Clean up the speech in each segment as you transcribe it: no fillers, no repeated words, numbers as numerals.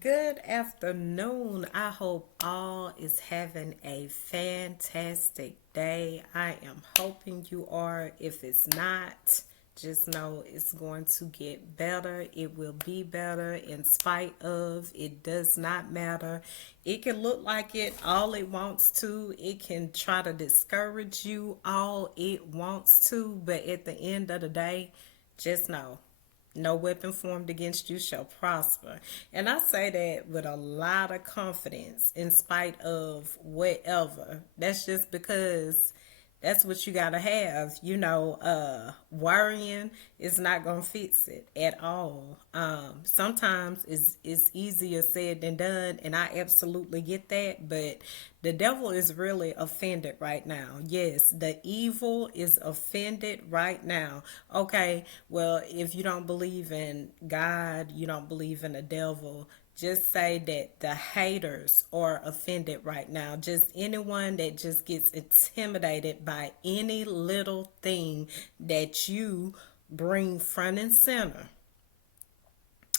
Good afternoon. I hope all is having a fantastic day. I am hoping you are. If it's not, just know it's going to get better. It will be better in spite of. It does not matter. It can look like it all it wants to. It can try to discourage you all it wants to. But at the end of the day, just know no weapon formed against you shall prosper. And I say that with a lot of confidence in spite of whatever. That's just because that's what you gotta have. Worrying is not gonna fix it at all. Sometimes it's easier said than done, and I absolutely get that. But the devil is really offended right now. Yes, the evil is offended right now. Okay, well, if you don't believe in God, you don't believe in the devil, just say that the haters are offended right now. Just anyone that just gets intimidated by any little thing that you bring front and center.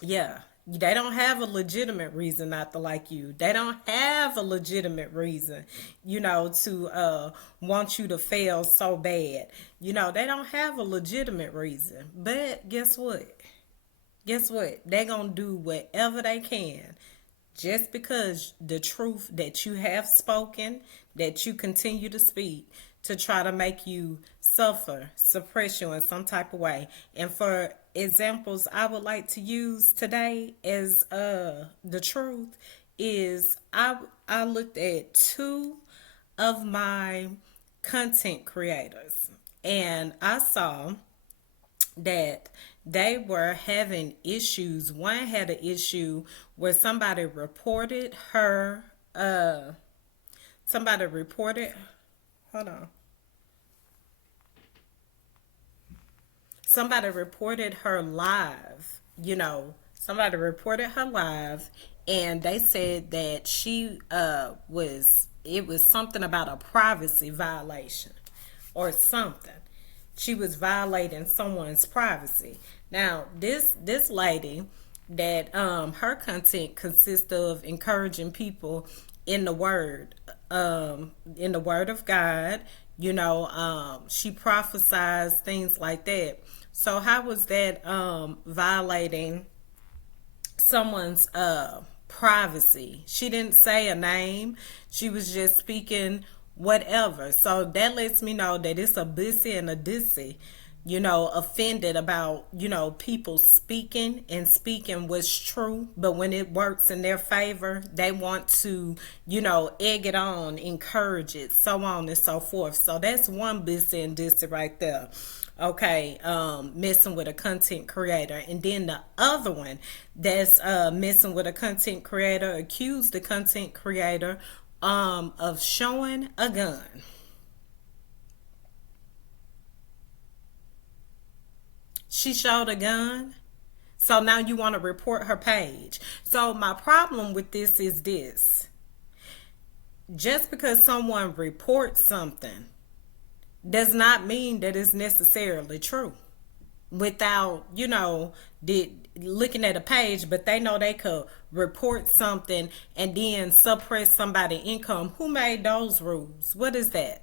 Yeah. They don't have a legitimate reason not to like you. They don't have a legitimate reason, to want you to fail so bad. They don't have a legitimate reason. But guess what? They're going to do whatever they can just because the truth that you have spoken, that you continue to speak, to try to make you suffer, suppress you in some type of way. And for examples I would like to use today as the truth is I looked at two of my content creators, and I saw that they were having issues. One had an issue where somebody reported, hold on, somebody reported her live, somebody reported her live, and they said that it was something about a privacy violation or something. She was violating someone's privacy. Now, this lady, that her content consists of encouraging people in the word of God. She prophesies things like that. So how was that violating someone's privacy? She didn't say a name. She was just speaking whatever. So that lets me know that it's a bussy and a dissy, offended about, people speaking and speaking what's true. But when it works in their favor, they want to, egg it on, encourage it, so on and so forth. So that's one bussy and dissy right there. Okay, messing with a content creator. And then the other one that's messing with a content creator, accused the content creator of showing a gun. She showed a gun. So now you want to report her page. So my problem with this is this. Just because someone reports something does not mean that it's necessarily true. Without, looking at a page, but they know they could report something and then suppress somebody's income. Who made those rules? What is that?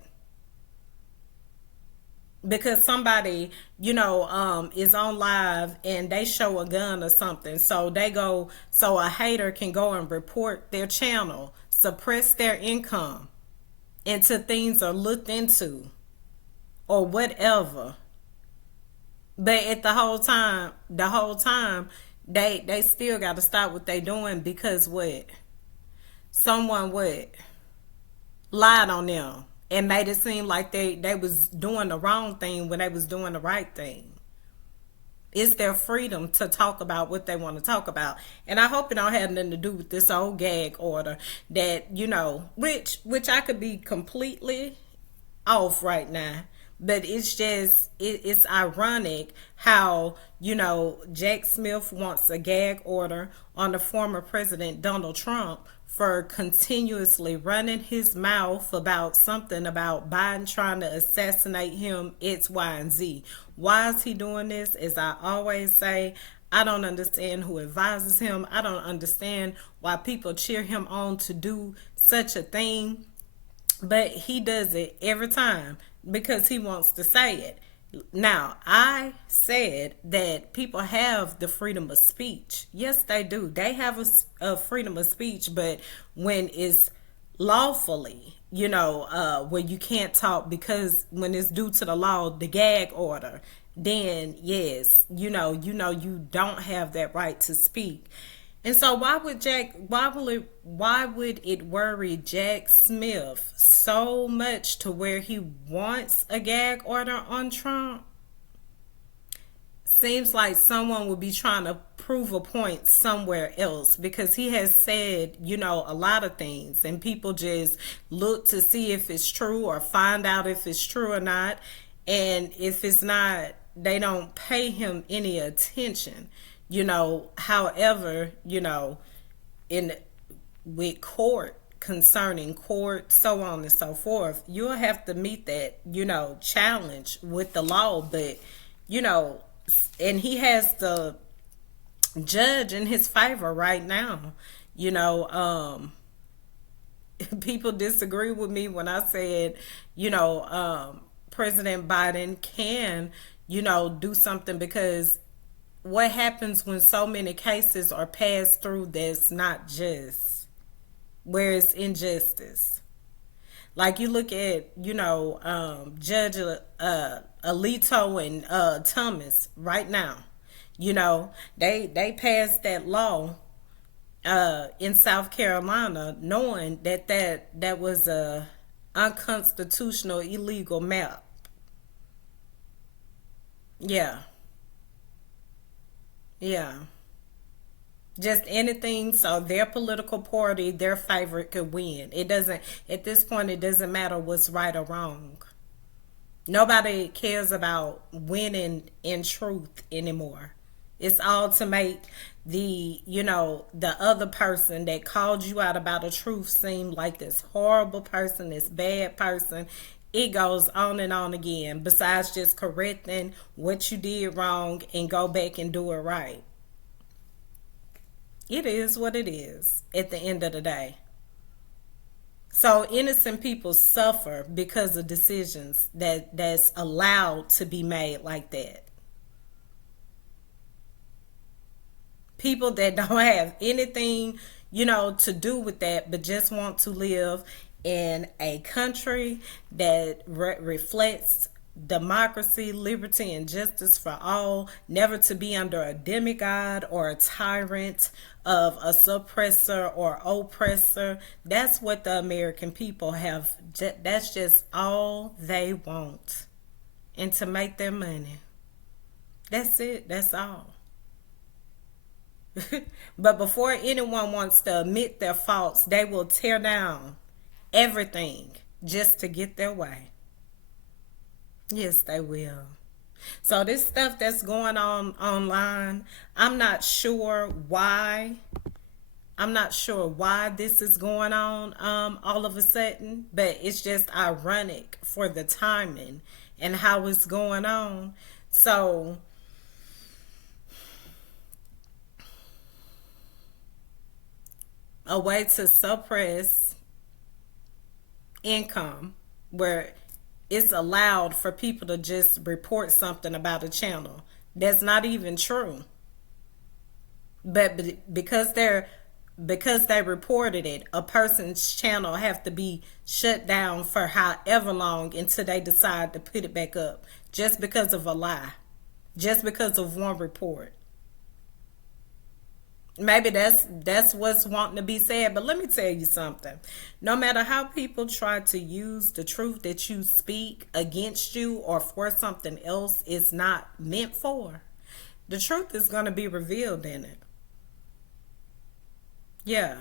Because somebody, is on live and they show a gun or something, so a hater can go and report their channel, suppress their income until things are looked into or whatever. But at the whole time, they still got to stop what they doing, because what, someone what lied on them and made it seem like they was doing the wrong thing when they was doing the right thing. It's their freedom to talk about what they want to talk about. And I hope it don't have nothing to do with this old gag order that, which I could be completely off right now. But it's just it's ironic how, Jack Smith wants a gag order on the former president Donald Trump for continuously running his mouth about something about Biden trying to assassinate him, X, Y, and Z. Why is he doing this? As I always say, I don't understand who advises him. I don't understand why people cheer him on to do such a thing. But he does it every time because he wants to say it. Now, I said that people have the freedom of speech. Yes, they do. They have a freedom of speech, but when it's lawfully, where you can't talk because when it's due to the law, the gag order, then yes, you don't have that right to speak. And so why would it worry Jack Smith so much to where he wants a gag order on Trump? Seems like someone would be trying to prove a point somewhere else because he has said, a lot of things and people just look to see if it's true or find out if it's true or not. And if it's not, they don't pay him any attention. However, in with court, concerning court, so on and so forth, you'll have to meet that, challenge with the law. But, you know, and he has the judge in his favor right now. You know, people disagree with me when I said, President Biden can, do something because what happens when so many cases are passed through that's not just, where it's injustice. Like you look at, Judge Alito and Thomas right now. They passed that law in South Carolina, knowing that was a unconstitutional, illegal map. Yeah, yeah. Just anything so their political party, their favorite could win. It doesn't, at this point, it doesn't matter what's right or wrong. Nobody cares about winning in truth anymore. It's all to make the other person that called you out about a truth seem like this horrible person, this bad person. It goes on and on again, besides just correcting what you did wrong and go back and do it right. It is what it is at the end of the day. So innocent people suffer because of decisions that's allowed to be made like that. People that don't have anything, to do with that, but just want to live in a country that reflects democracy, liberty, and justice for all, never to be under a demigod or a tyrant of a suppressor or oppressor. That's what the American people have. That's just all they want. And to make their money. That's it. That's all. But before anyone wants to admit their faults, they will tear down everything just to get their way. Yes, they will. So this stuff that's going on online, I'm not sure why. I'm not sure why this is going on all of a sudden, but it's just ironic for the timing and how it's going on. So a way to suppress income where it's allowed for people to just report something about a channel that's not even true, but because they reported it, a person's channel have to be shut down for however long until they decide to put it back up, just because of a lie, just because of one report. Maybe that's what's wanting to be said. But let me tell you something. No matter how people try to use the truth that you speak against you or for something else it's not meant for, the truth is going to be revealed in it. Yeah.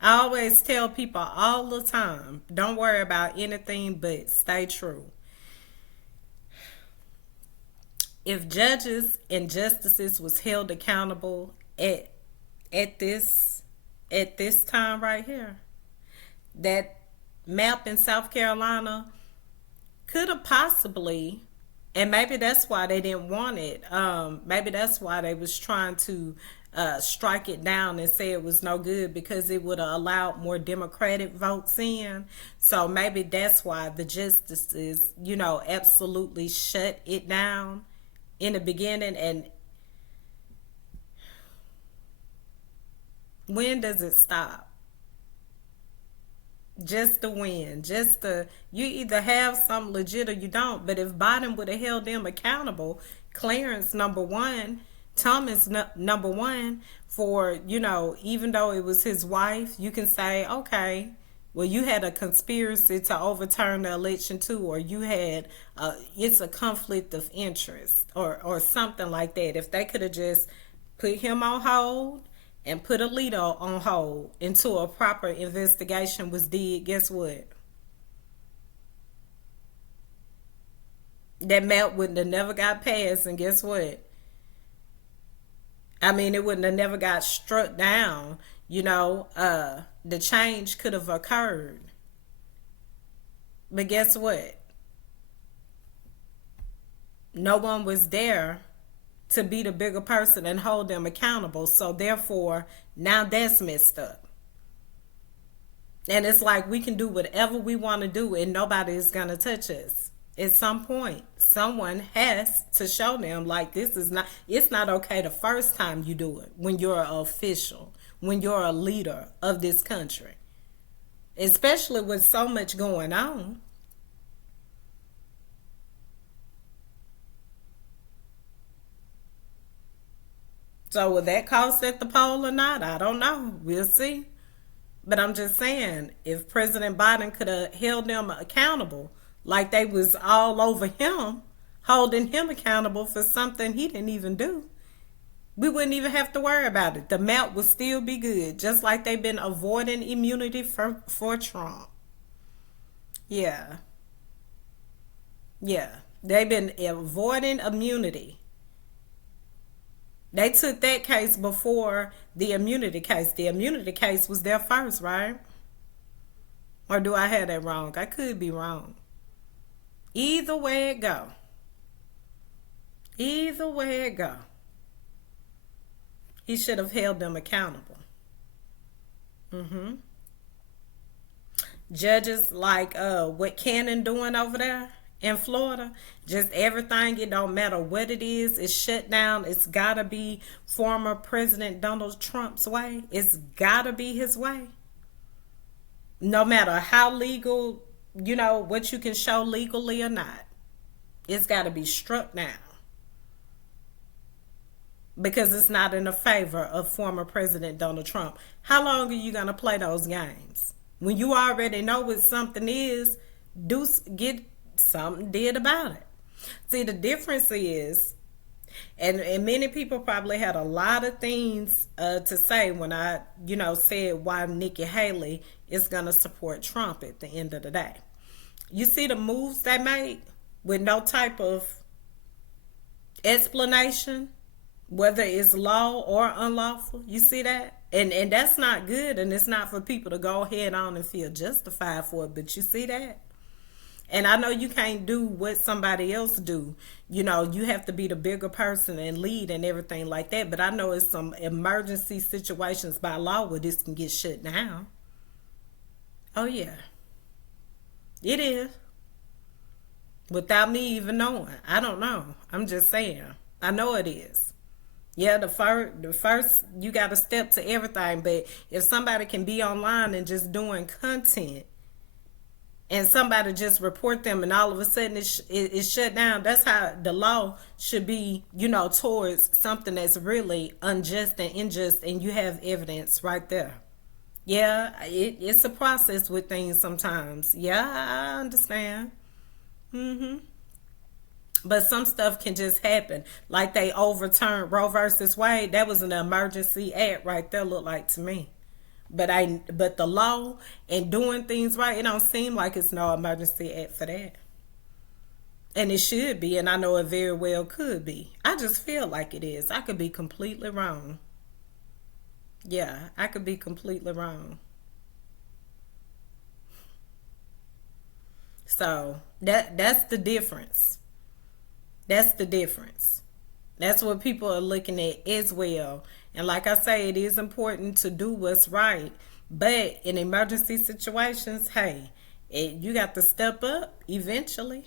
I always tell people all the time, don't worry about anything but stay true. If judges and justices was held accountable at this time right here, that map in South Carolina could have possibly And maybe that's why they didn't want it. Maybe that's why they was trying to strike it down and say it was no good because it would have allowed more Democratic votes in. So maybe that's why the justices, absolutely shut it down in the beginning. And when does it stop? Just the win, just the you either have something legit or you don't. But if Biden would have held them accountable, Clarence number one, Thomas number one, for even though it was his wife, you can say, okay, well, you had a conspiracy to overturn the election too, or you had it's a conflict of interest, or something like that. If they could have just put him on hold and put a leader on hold until a proper investigation was did, guess what? That map wouldn't have never got passed, and guess what? I mean, it wouldn't have never got struck down. The change could have occurred. But guess what? No one was there to be the bigger person and hold them accountable. So therefore, now that's messed up. And it's like we can do whatever we want to do and nobody is going to touch us. At some point, someone has to show them like it's not okay the first time you do it when you're an official, when you're a leader of this country, especially with so much going on. So will that cost at the poll or not? I don't know. We'll see. But I'm just saying, if President Biden could have held them accountable, like they was all over him, holding him accountable for something he didn't even do, we wouldn't even have to worry about it. The map would still be good, just like they've been avoiding immunity for Trump. Yeah, yeah. They've been avoiding immunity. They took that case before the immunity case. The immunity case was there first, right? Or do I have that wrong? I could be wrong. Either way it go. Either way it go. He should have held them accountable. Judges like what Cannon doing over there in Florida, just everything, it don't matter what it is, it's shut down. It's gotta be former President Donald Trump's way. It's gotta be his way. No matter how legal, what you can show legally or not. It's gotta be struck down. Because it's not in the favor of former President Donald Trump. How long are you gonna play those games? When you already know what something is, get something did about it. See, the difference is, and many people probably had a lot of things to say when I, said why Nikki Haley is going to support Trump at the end of the day. You see the moves they made with no type of explanation, whether it's law or unlawful. You see that? And that's not good, and it's not for people to go ahead on and feel justified for it, but you see that? And I know you can't do what somebody else do. You have to be the bigger person and lead and everything like that. But I know it's some emergency situations by law where this can get shut down. Oh, yeah. It is. Without me even knowing. I don't know. I'm just saying. I know it is. Yeah, the first you got to step to everything. But if somebody can be online and just doing content, and somebody just report them and all of a sudden it's shut down, that's how the law should be, towards something that's really unjust and unjust, and you have evidence right there. Yeah, it's a process with things sometimes. Yeah, I understand. But some stuff can just happen. Like they overturned Roe versus Wade. That was an emergency act right there, look like to me. But the law and doing things right, it don't seem like it's no emergency act for that. And it should be, and I know it very well could be. I just feel like it is. I could be completely wrong. Yeah, I could be completely wrong. So that's the difference. That's the difference. That's what people are looking at as well. And like I say, it is important to do what's right. But in emergency situations, hey, you got to step up eventually.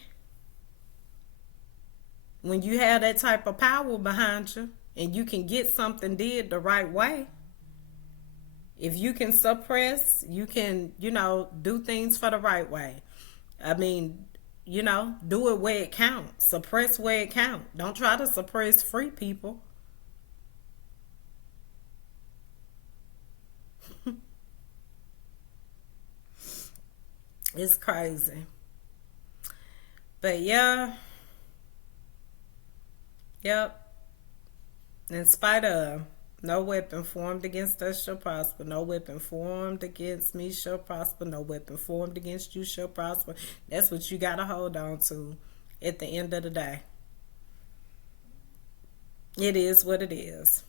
When you have that type of power behind you and you can get something did the right way, if you can suppress, you can, do things for the right way. I mean, do it where it counts. Suppress where it counts. Don't try to suppress free people. It's crazy. But yeah, yep. In spite of, no weapon formed against us shall prosper. No weapon formed against me shall prosper. No weapon formed against you shall prosper. That's what you got to hold on to at the end of the day. It is what it is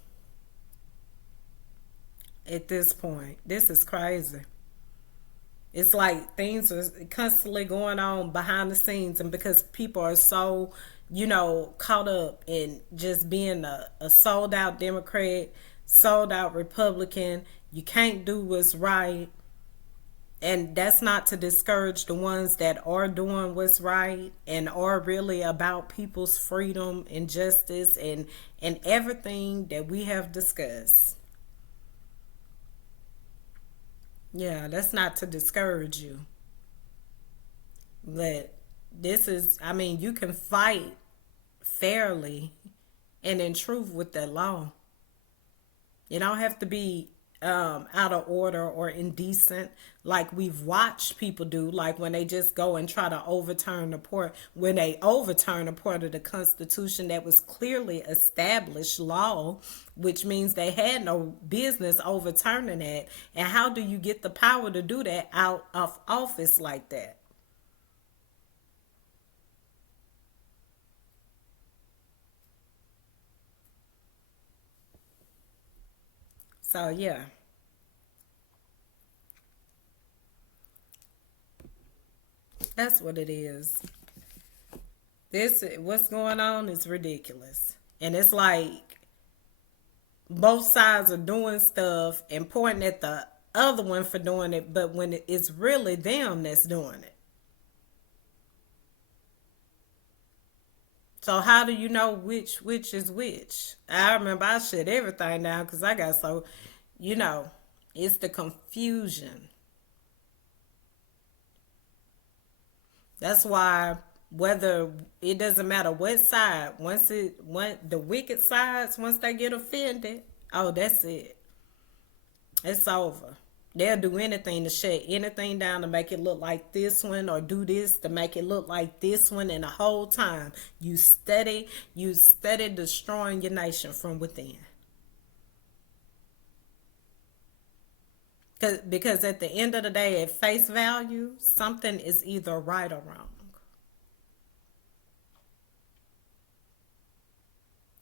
at this point. This is crazy. It's like things are constantly going on behind the scenes, and because people are so, caught up in just being a sold out Democrat, sold out Republican, you can't do what's right. And that's not to discourage the ones that are doing what's right and are really about people's freedom and justice and everything that we have discussed. Yeah, that's not to discourage you. But this is, I mean, you can fight fairly and in truth with that law. You don't have to be out of order or indecent like we've watched people do, like when they just go and try to overturn the part, when they overturn a part of the Constitution that was clearly established law, which means they had no business overturning it. And how do you get the power to do that out of office like that? So yeah, that's what it is. This what's going on is ridiculous. And it's like both sides are doing stuff and pointing at the other one for doing it, but when it's really them that's doing it. So how do you know which is which? I remember I shut everything down because I got so, you know, it's the confusion. That's why whether it doesn't matter what side, once the wicked sides, once they get offended, oh, that's it. It's over. They'll do anything to shut anything down to make it look like this one, or do this to make it look like this one. And the whole time you steady destroying your nation from within. Because at the end of the day, at face value, something is either right or wrong.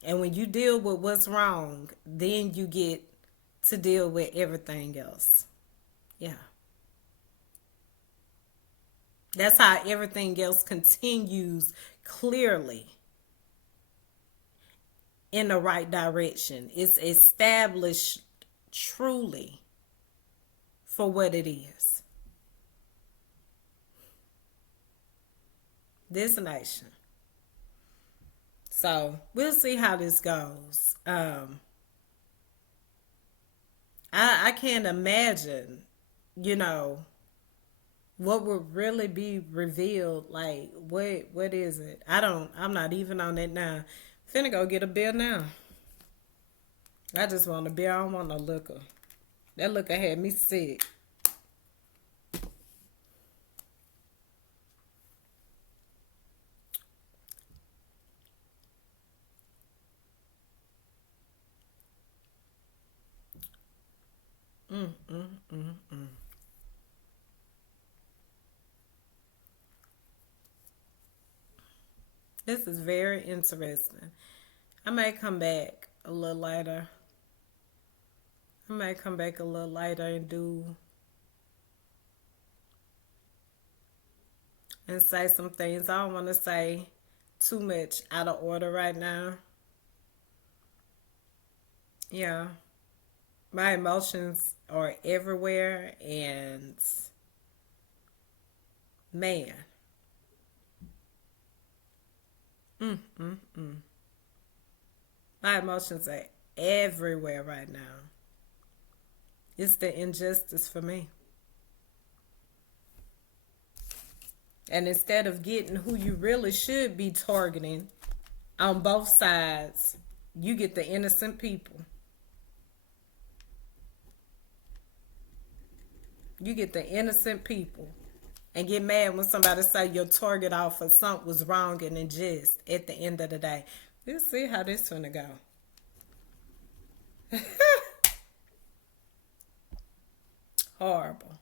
And when you deal with what's wrong, then you get to deal with everything else. Yeah. That's how everything else continues clearly in the right direction. It's established truly for what it is. This nation. So we'll see how this goes. I can't imagine, you know, what would really be revealed. Like what is it? I'm not even on it now. Finna go get a beer now. I just want a beer. I don't want no liquor. That liquor had me sick. Mm, mm, mm, mm. This is very interesting. I may come back a little later. I may come back a little later and say some things I don't want to say too much out of order right now. Yeah. My emotions are everywhere, and man, my emotions are everywhere right now. It's the injustice for me. And instead of getting who you really should be targeting on both sides, you get the innocent people. You get the innocent people and get mad when somebody say your target off or something was wrong and unjust at the end of the day. We'll see how this gonna go. Horrible.